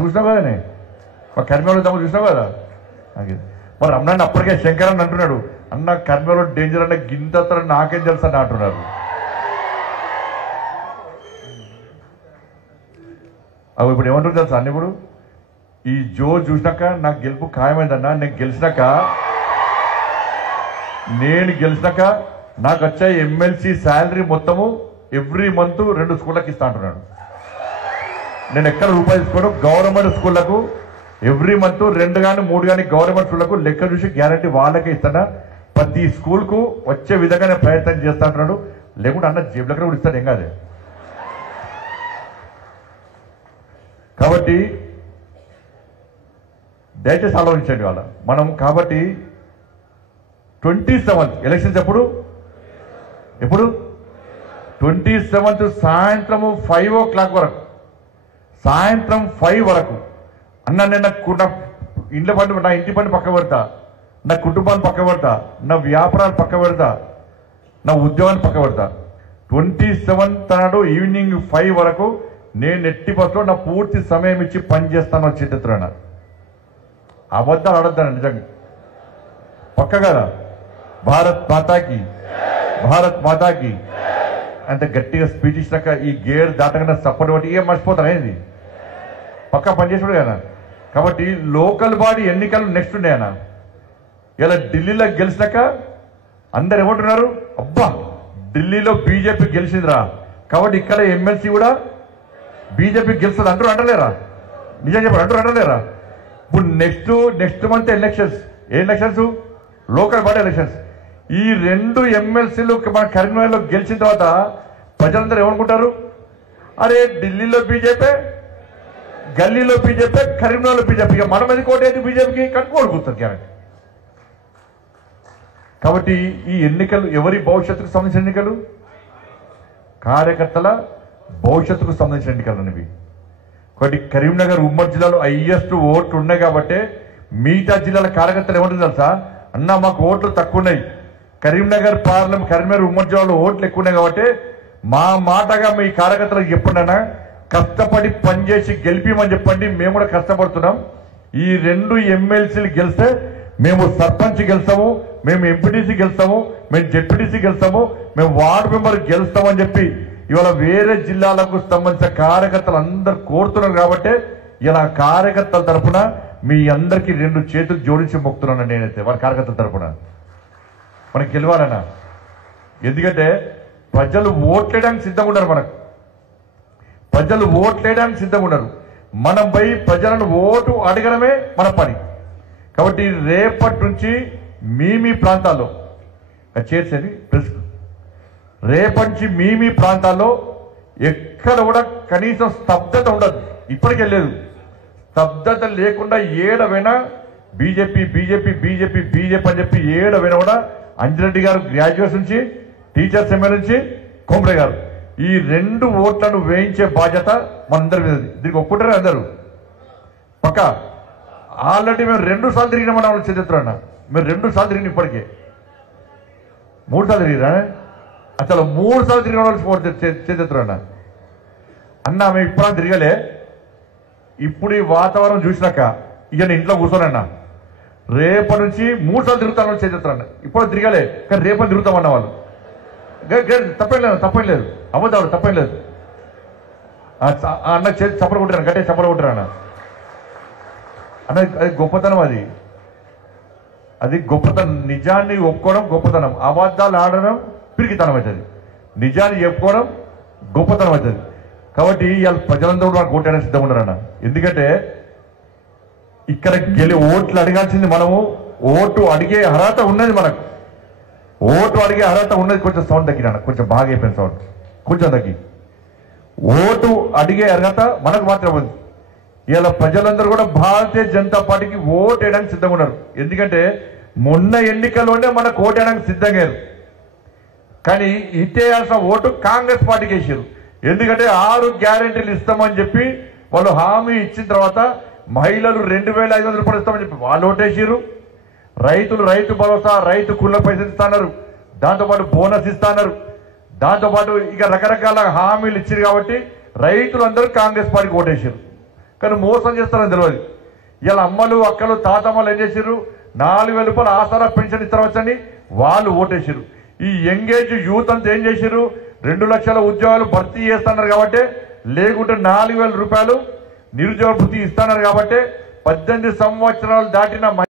చూసినావు కదనే మా కర్మలో తమ్ముడు చూసినావు కదా మరి రమణాన్ని అప్పటికే శంకర్ అని అంటున్నాడు అన్న కర్మలో డేంజర్ అన్న గింత నాకేం తెలుసు అని అంటున్నారు అవి ఇప్పుడు ఏమంటుంది తెలుసా అన్న ఇప్పుడు ఈ జో చూసినాక నాకు గెలుపు ఖాయమైందన్నా నేను గెలిచినాక నాకు వచ్చే ఎమ్మెల్సీ శాలరీ మొత్తము ఎవ్రీ మంత్ 2 స్కూళ్ళకి ఇస్తా అంటున్నాడు నేను ఎక్కడ రూపాయి తీసుకోవడం గవర్నమెంట్ స్కూళ్లకు ఎవ్రీ మంత్ 2 కానీ 3 కానీ గవర్నమెంట్ స్కూళ్లకు లెక్క చూసి గ్యారంటీ వాళ్ళకే ఇస్తాడా ప్రతి స్కూల్కు వచ్చే విధంగా నేను ప్రయత్నం చేస్తా అంటున్నాడు లేకుంటే అన్న జేబులక్కడ కూడా ఇస్తాను ఏం కాదే కాబట్టి దయచేసి ఆలోచించండి వాళ్ళ మనం కాబట్టి 27th ఎలక్షన్స్ ఎప్పుడు 27th సాయంత్రము 5 o'clock వరకు సాయంత్రం 5 వరకు అన్న నేను నా ఇంట్లో పని నా ఇంటి పని పక్క పెడతా నా కుటుంబాన్ని పక్క పెడతా నా వ్యాపారాలు పక్క పెడతా నా ఉద్యోగాన్ని పక్క పెడతా 27th నాడు ఈవినింగ్ 5 వరకు నేను ఎట్టి బస్సులో నా పూర్తి సమయం ఇచ్చి పని చేస్తాను చిత్రన అబద్ధాలు అడద్దాను నిజంగా పక్క కదా భారత్ మాతాకి అంత గట్టిగా స్పీచ్ ఇచ్చినాక ఈ గేర్ దాటకుండా సపోర్ట్ బట్టి ఏం మర్చిపోతారా ఏంది పక్కా పనిచేసాడు కదా కాబట్టి లోకల్ బాడీ ఎన్నికలు నెక్స్ట్ ఉన్నాయన్న ఇలా ఢిల్లీలో గెలిచినాక అందరు ఏమంటున్నారు అబ్బా ఢిల్లీలో బీజేపీ గెలిచిందిరా కాబట్టి ఇక్కడ ఎమ్మెల్సీ కూడా బీజేపీ గెలుస్తుంది అంటలేరా నిజం చెప్పారు అంటలేరా ఇప్పుడు next month elections local body elections ఈ 2 ఎమ్మెల్సీలు మన కరీంనగర్లో గెలిచిన తర్వాత ప్రజలందరూ ఏమనుకుంటారు అరే ఢిల్లీలో బీజేపీ గల్లీలో బీజేపీ కరీంనగర్లో బీజేపీ మనం అది కోటేది బీజేపీకి కట్టుకోడుకుంటారు గ్యారెంటీ కాబట్టి ఈ ఎన్నికలు ఎవరి భవిష్యత్తుకు సంబంధించిన ఎన్నికలు కార్యకర్తల భవిష్యత్తుకు సంబంధించిన ఎన్నికలు అనేవి కాబట్టి కరీంనగర్ ఉమ్మడి జిల్లాలో హైయెస్ట్ ఓట్లు ఉన్నాయి కాబట్టి మిగతా జిల్లాల కార్యకర్తలు ఏమంటుంది తెలుసా అన్న మాకు ఓట్లు తక్కువ ఉన్నాయి కరీంనగర్ ఉమ్మడి జిల్లాలో ఓట్లు ఎక్కువ ఉన్నాయి కాబట్టి మా మాటగా మీ కార్యకర్తలకు చెప్పండి కష్టపడి పనిచేసి గెలిపిమని చెప్పండి మేము కూడా కష్టపడుతున్నాం ఈ 2 ఎమ్మెల్సీలు గెలిస్తే మేము సర్పంచ్ గెలుస్తాము మేము ఎంపీటీసీ గెలుస్తాము మేము జెడ్పీటీసీ గెలుస్తాము మేము వార్డు మెంబర్ గెలుస్తామని చెప్పి ఇవాళ వేరే జిల్లాలకు సంబంధించిన కార్యకర్తలు అందరు కోరుతున్నారు కాబట్టి ఇలా కార్యకర్తల తరఫున మీ అందరికీ 2 చేతులు జోడించి మొక్కుతున్నాను నేనైతే వాళ్ళ కార్యకర్తల తరఫున మనకి గెలవాలన్నా ఎందుకంటే ప్రజలు ఓట్లేయడానికి సిద్ధంగా ఉన్నారు మనం పోయి ప్రజలను ఓటు అడగడమే మన పని కాబట్టి రేపటి నుంచి మీ ప్రాంతాల్లో చేసేది రేపటి నుంచి మీ ప్రాంతాల్లో ఎక్కడ కూడా కనీసం స్తబ్దత ఉండదు ఇప్పటికే లేదు స్తబ్దత లేకుండా ఏడవైనా బీజేపీ అని చెప్పి ఏడవైనా కూడా అంజిరెడ్డి గారు గ్రాడ్యుయేట్స్ నుంచి టీచర్స్ ఎమ్మెల్యే నుంచి కోంబ్రే గారు ఈ 2 ఓట్లను వేయించే బాధ్యత మనందరి మీద దీనికి ఒప్పుకుంటారు అందరూ పక్క ఆల్రెడీ మేము 2 సార్లు తిరిగినామని వాళ్ళు చరిత్రన్న మీరు 2 సార్లు తిరిగిన ఇప్పటికే 3 సార్లు తిరిగిరా అసలు 3 సార్లు తిరిగిన వాళ్ళు చరిత్రన్న అన్న మేము ఇప్పుడు తిరగలే ఇప్పుడు ఈ వాతావరణం చూసినాక ఇక నేను ఇంట్లో కూర్చోనన్నా రేపటి నుంచి 3 సార్లు తిరుగుతాను చరిత్రన్న ఇప్పుడు తిరగలే కానీ రేపటి తిరుగుతామన్న వాళ్ళు తప్పేం లేదు అబద్ధాలు తప్పేం లేదు అన్న చేతి చప్పలు కొట్టాను గట్టే చప్పలు కొట్టారు అన్న అది గొప్పతనం అది గొప్పతనం నిజాన్ని ఒప్పుకోవడం గొప్పతనం అబద్ధాలు ఆడడం పిరికితనం అవుతుంది నిజాన్ని చెప్పుకోవడం గొప్పతనం అవుతుంది కాబట్టి ఇవాళ ప్రజలందరూ కూడా ఓటేయడానికి సిద్ధంగా ఉన్నారన్న ఎందుకంటే ఇక్కడ ఓట్లు అడగాల్సింది మనము ఓటు అడిగే అర్హత ఉన్నది మనకు కొంచెం సౌండ్ తగ్గినా కొంచెం బాగా అయిపోయింది సౌండ్ కొంచెం తగ్గి ఓటు అడిగే అర్హత మనకు మాత్రం ఉంది ఇలా ప్రజలందరూ కూడా భారతీయ జనతా పార్టీకి ఓటు వేయడానికి సిద్ధంగా ఉన్నారు ఎందుకంటే మొన్న ఎన్నికల్లోనే మనకు ఓటు వేయడానికి సిద్ధంగా కానీ ఇచ్చేయాల్సిన ఓటు కాంగ్రెస్ పార్టీకి వేసారు ఎందుకంటే 6 గ్యారెంటీలు ఇస్తామని చెప్పి వాళ్ళు హామీ ఇచ్చిన తర్వాత మహిళలు 2,500 రూపాయలు ఇస్తామని చెప్పి వాళ్ళు ఓటేసారు రైతులు రైతు భరోసా రైతు కుళ్ళ పైసలు ఇస్తున్నారు దాంతోపాటు బోనస్ ఇస్తున్నారు దాంతోపాటు ఇక రకరకాల హామీలు ఇచ్చారు కాబట్టి రైతులందరూ కాంగ్రెస్ పార్టీకి ఓటేసారు కానీ మోసం చేస్తారని తెలియదు. ఇలా అమ్మలు అక్కలు తాతమ్మలు ఏం చేసిర్రు, 4,000 రూపాయలు ఆసరా పెన్షన్ ఇస్తారవచ్చని వాళ్ళు ఓటేసిర్రు. ఈ యంగేజ్ యూత్ అంతా ఏం చేసిర్రు, 2 లక్షల ఉద్యోగాలు భర్తీ చేస్తున్నారు కాబట్టి, లేకుంటే 4,000 రూపాయలు నిరుద్యోగ భృతి ఇస్తున్నారు కాబట్టి 18 సంవత్సరాలు దాటిన